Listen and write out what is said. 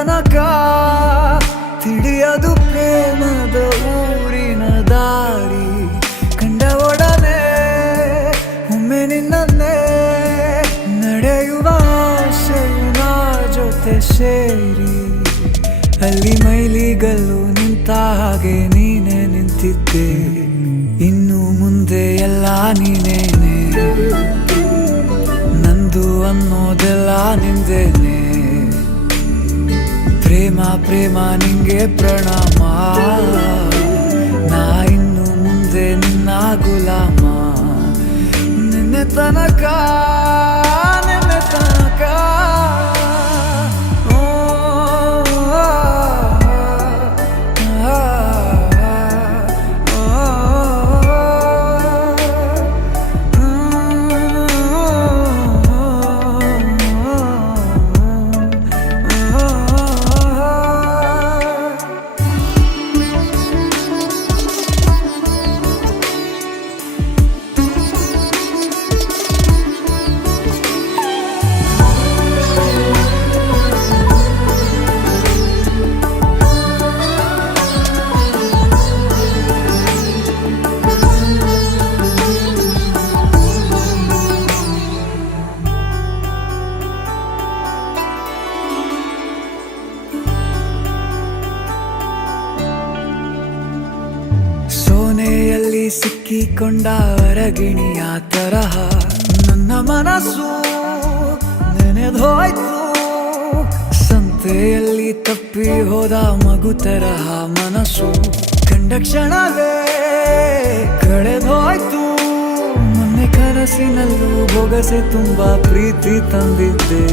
ತನಕ ತಿಳಿಯದು ಪ್ರೇಮದ ಊರಿನ ದಾರಿ. ಕಂಡ ಒಡನೆ ಒಮ್ಮೆ ನಿನ್ನೇ ನಡೆಯುವ ಆಸೆಯ ಜೊತೆ ಸೇರಿ, ಅಲ್ಲಿ ಮೈಲಿಗಲ್ಲು ನಿಂತ ಹಾಗೆ ನೀನೆ ನಿಂತಿದ್ದೆ. ಇನ್ನು ಮುಂದೆ ಎಲ್ಲ ನೀನೇನೆ, ನಂದು ಅನ್ನೋದೆಲ್ಲ ನಿಂದೇನೆ. ಪ್ರೇಮ ಪ್ರೇಮ ನಿಂಗೆ ಪ್ರಣಾಮ, ನಾ ಇನ್ನು ಮುಂದೆ ನಿನ್ನ ಗುಲಾಮ. ನಿನ್ನೆ ತನಕ ನಿನ್ನೆ ತನಕ ಸೋನೆಯಲ್ಲಿ ಸಿಕ್ಕಿಕೊಂಡ ಅರಗಿಣಿಯ ತರಹ ನನ್ನ ಮನಸ್ಸು ನೆನೆದೋಯ್ತು. ಸಂತೆಯಲ್ಲಿ ತಪ್ಪಿ ಹೋದ ಮಗು ತರಹ ಮನಸ್ಸು ಕಂಡ ಕ್ಷಣವೇ ಕಳೆದೋಯ್ತು. ಮೊನ್ನೆ ಕನಸಿನಲ್ಲೂ ಬೊಗಸೆ ತುಂಬ ಪ್ರೀತಿ ತಂದಿದ್ದೆ.